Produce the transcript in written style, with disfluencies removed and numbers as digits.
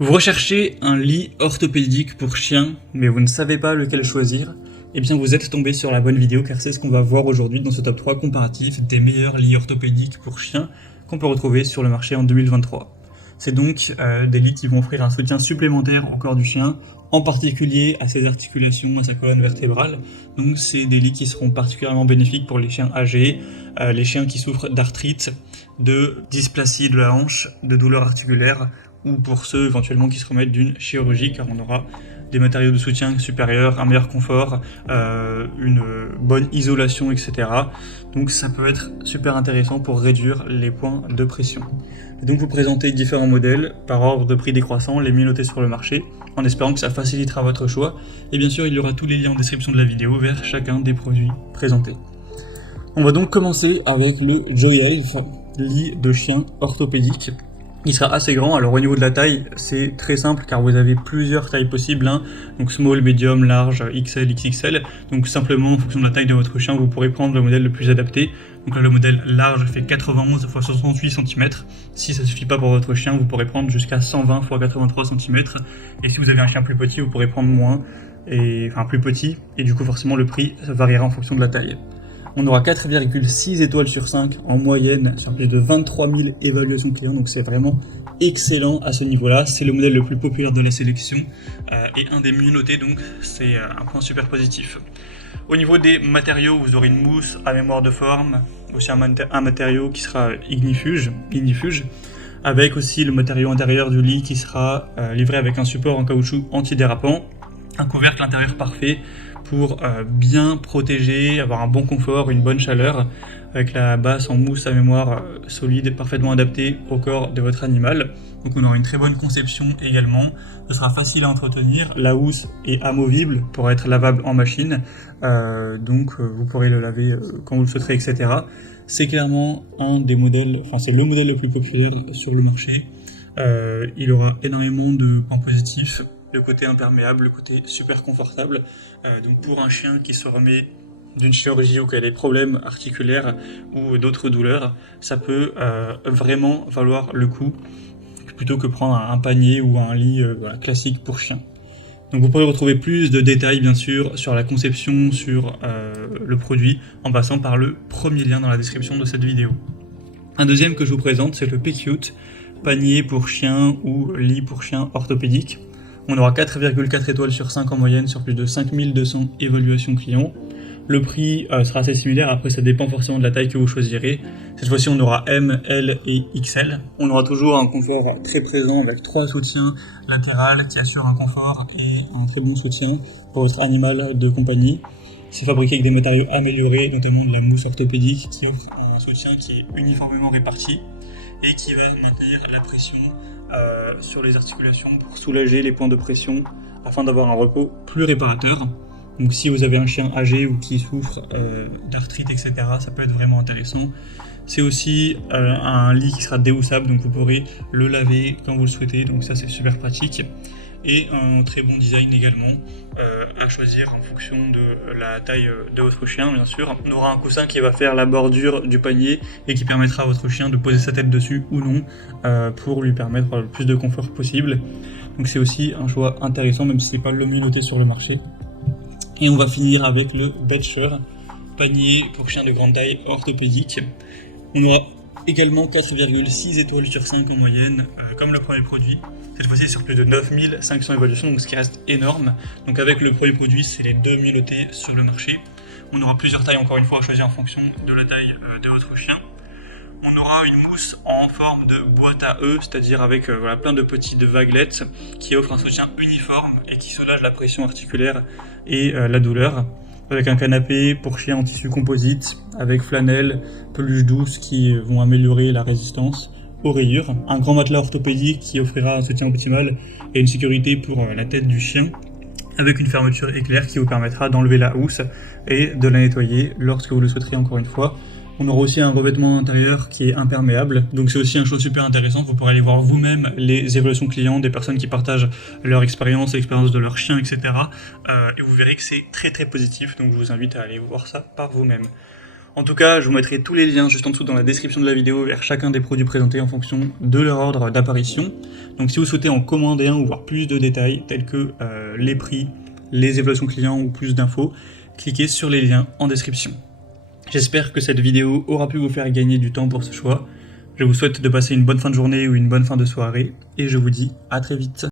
Vous recherchez un lit orthopédique pour chien, mais vous ne savez pas lequel choisir? Eh bien vous êtes tombé sur la bonne vidéo car c'est ce qu'on va voir aujourd'hui dans ce top 3 comparatif des meilleurs lits orthopédiques pour chiens qu'on peut retrouver sur le marché en 2023. C'est donc des lits qui vont offrir un soutien supplémentaire au corps du chien, en particulier à ses articulations, à sa colonne vertébrale. Donc c'est des lits qui seront particulièrement bénéfiques pour les chiens âgés, les chiens qui souffrent d'arthrite, de dysplasie de la hanche, de douleurs articulaires, ou pour ceux éventuellement qui se remettent d'une chirurgie, car on aura des matériaux de soutien supérieurs, un meilleur confort, une bonne isolation, etc. Donc ça peut être super intéressant pour réduire les points de pression. Et donc vous présentez différents modèles par ordre de prix décroissant, les mieux notés sur le marché, en espérant que ça facilitera votre choix. Et bien sûr, il y aura tous les liens en description de la vidéo vers chacun des produits présentés. On va donc commencer avec le Joyelf, lit de chien orthopédique. Il sera assez grand. Alors au niveau de la taille, c'est très simple car vous avez plusieurs tailles possibles, hein. Donc small, medium, large, XL, XXL. Donc simplement en fonction de la taille de votre chien, vous pourrez prendre le modèle le plus adapté. Donc là le modèle large fait 91 x 68 cm. Si ça ne suffit pas pour votre chien, vous pourrez prendre jusqu'à 120 x 83 cm. Et si vous avez un chien plus petit, vous pourrez prendre moins, enfin plus petit. Et du coup forcément le prix variera en fonction de la taille. On aura 4,6 étoiles sur 5 en moyenne sur plus de 23 000 évaluations clients, donc c'est vraiment excellent à ce niveau-là. C'est le modèle le plus populaire de la sélection et un des mieux notés, donc c'est un point super positif. Au niveau des matériaux, vous aurez une mousse à mémoire de forme, aussi un matériau qui sera ignifuge, avec aussi le matériau intérieur du lit qui sera livré avec un support en caoutchouc antidérapant, un couvercle intérieur parfait, pour bien protéger, avoir un bon confort, une bonne chaleur, avec la base en mousse à mémoire solide et parfaitement adaptée au corps de votre animal. Donc on aura une très bonne conception également, ce sera facile à entretenir, la housse est amovible pour être lavable en machine, donc vous pourrez le laver quand vous le souhaiterez, etc. C'est clairement c'est le modèle le plus populaire sur le marché. Il aura énormément de points positifs. Le côté imperméable, le côté super confortable. Donc pour un chien qui se remet d'une chirurgie ou qui a des problèmes articulaires ou d'autres douleurs, ça peut vraiment valoir le coup plutôt que prendre un panier ou un lit classique pour chien. Donc vous pourrez retrouver plus de détails bien sûr sur la conception, sur le produit, en passant par le premier lien dans la description de cette vidéo. Un deuxième que je vous présente, c'est le P-Cute, panier pour chien ou lit pour chien orthopédique. On aura 4,4 étoiles sur 5 en moyenne sur plus de 5200 évaluations clients. Le prix sera assez similaire, après ça dépend forcément de la taille que vous choisirez. Cette fois-ci on aura M, L et XL. On aura toujours un confort très présent avec 3 soutiens latérales qui assurent un confort et un très bon soutien pour votre animal de compagnie. C'est fabriqué avec des matériaux améliorés, notamment de la mousse orthopédique qui offre un soutien qui est uniformément réparti et qui va maintenir la pression sur les articulations pour soulager les points de pression afin d'avoir un repos plus réparateur. Donc si vous avez un chien âgé ou qui souffre d'arthrite, etc., ça peut être vraiment intéressant. C'est aussi un lit qui sera déhoussable, donc vous pourrez le laver quand vous le souhaitez, donc ça c'est super pratique. Et un très bon design également, à choisir en fonction de la taille de votre chien bien sûr. On aura un coussin qui va faire la bordure du panier et qui permettra à votre chien de poser sa tête dessus ou non, pour lui permettre le plus de confort possible. Donc c'est aussi un choix intéressant même si c'est pas le mieux noté sur le marché. Et on va finir avec le Bedsure, panier pour chien de grande taille orthopédique. On aura également 4,6 étoiles sur 5 en moyenne, comme le premier produit. Cette fois-ci sur plus de 9500 évaluations, donc ce qui reste énorme. Donc avec le premier produit, c'est les deux mieux notés sur le marché. On aura plusieurs tailles encore une fois à choisir en fonction de la taille de votre chien. On aura une mousse en forme de boîte à œufs, c'est-à-dire avec plein de petites vaguelettes qui offrent un soutien uniforme et qui soulage la pression articulaire et la douleur. Avec un canapé pour chien en tissu composite, avec flanelle, peluche douce qui vont améliorer la résistance aux rayures. Un grand matelas orthopédique qui offrira un soutien optimal et une sécurité pour la tête du chien, avec une fermeture éclair qui vous permettra d'enlever la housse et de la nettoyer lorsque vous le souhaiterez encore une fois. On aura aussi un revêtement intérieur qui est imperméable, donc c'est aussi un choix super intéressant. Vous pourrez aller voir vous-même les évaluations clients des personnes qui partagent leur expérience, l'expérience de leur chien, etc. Et vous verrez que c'est très très positif, donc je vous invite à aller voir ça par vous-même. En tout cas, je vous mettrai tous les liens juste en dessous dans la description de la vidéo vers chacun des produits présentés en fonction de leur ordre d'apparition. Donc si vous souhaitez en commander un ou voir plus de détails tels que les prix, les évaluations clients ou plus d'infos, cliquez sur les liens en description. J'espère que cette vidéo aura pu vous faire gagner du temps pour ce choix. Je vous souhaite de passer une bonne fin de journée ou une bonne fin de soirée et je vous dis à très vite.